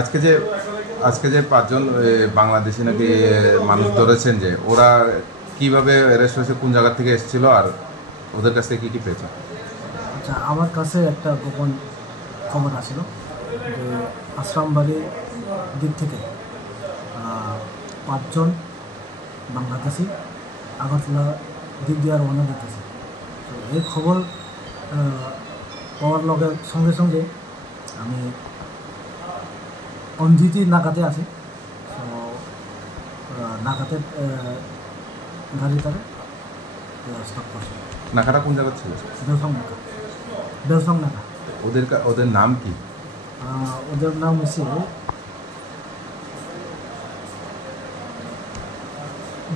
আজকে যে আজকে যে 5 জন বাংলাদেশি নাকি মানুষ ধরেছেন, যে ওরা কিভাবে অ্যারেস্ট হয়েছে, কোন জায়গা থেকে এসেছিল, আর ওদের কাছ থেকে কী পেয়েছে? আচ্ছা, আমার কাছে একটা গোপন খবর আসছিল যে আশ্রামবাড়ির দিক থেকে 5 জন বাংলাদেশি আগরতলা দিক দিয়ে রওনা দিতেছে। তো এই খবর পাওয়ার লগের সঙ্গে সঙ্গে আমি অঞ্জিতি নাকাতে আছি। তো নাকাতে গাড়িটারে স্টপ করছে। নাকাটা কোন জায়গা ছিল? বেলসং নাকা। ওদের নাম কি? ওদের নাম হচ্ছে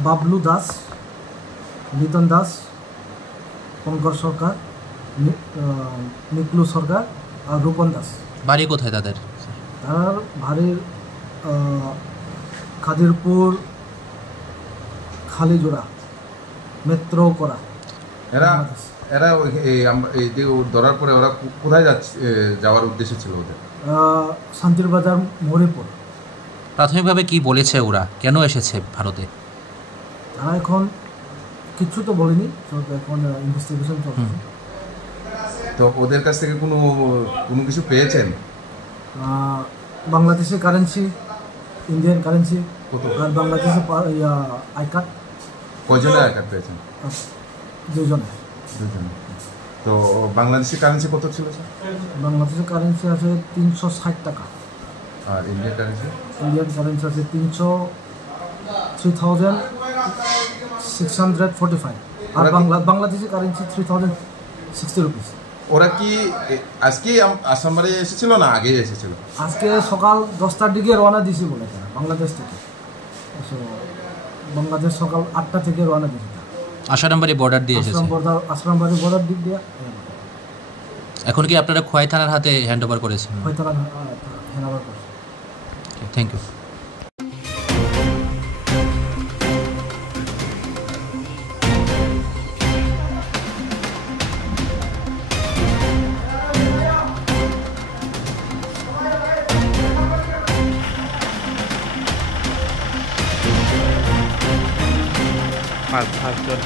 বাবলু দাস, লিতন দাস, পঙ্কজ সরকার, নিকলু সরকার আর রূপন দাস। বাড়ি কোথায় তাদের? তার বাড়ির খাদিরপুর, খালিজোড়া, মেট্রো করা। এরা এই যে ধরার পরে ওরা কোথায় যাওয়ার উদ্দেশ্য ছিল ওদের? শান্তির বাজার, মরিপুর। প্রাথমিকভাবে কি বলেছে ওরা, কেন এসেছে ভারতে? তারা এখন কিছু তো বলেনি, এখন ইনভেস্টিগেশন চলছে। তো ওদের কাছ থেকে কোনো কিছু পেয়েছেন? বাংলাদেশের কারেন্সি, ইন্ডিয়ান কারেন্সি, আর বাংলাদেশের আই কার্ড। কয়জনের আই কার্ড পেয়েছেন? 2 জনে। তো বাংলাদেশি কারেন্সি কত ছিল স্যার? বাংলাদেশের কারেন্সি আছে 360 টাকা। আর ইন্ডিয়ান কারেন্সি? ইন্ডিয়ান কারেন্সি আছে 3645। আর বাংলাদেশি কারেন্সি 3060 রুপিস। ওরা কি আজকে আসামবাড়ি এসেছিল না আগে এসেছিল? আজকে সকাল 10টার দিকে রওনা দিয়েছি বলে তারা বাংলাদেশ থেকে। বাংলাদেশ সকাল 8টা থেকে রওনা দিয়েছে। আসামবাড়ি বর্ডার দিয়ে এসেছে। আসামবাড়ি বর্ডার দিক দিয়ে। এখন কি আপনারা খোয়াই থানার হাতে হ্যান্ড ওভার করেছেন? খোয়াই থানার হ্যান্ড ওভার করেছে। Thank you. পাঁচজন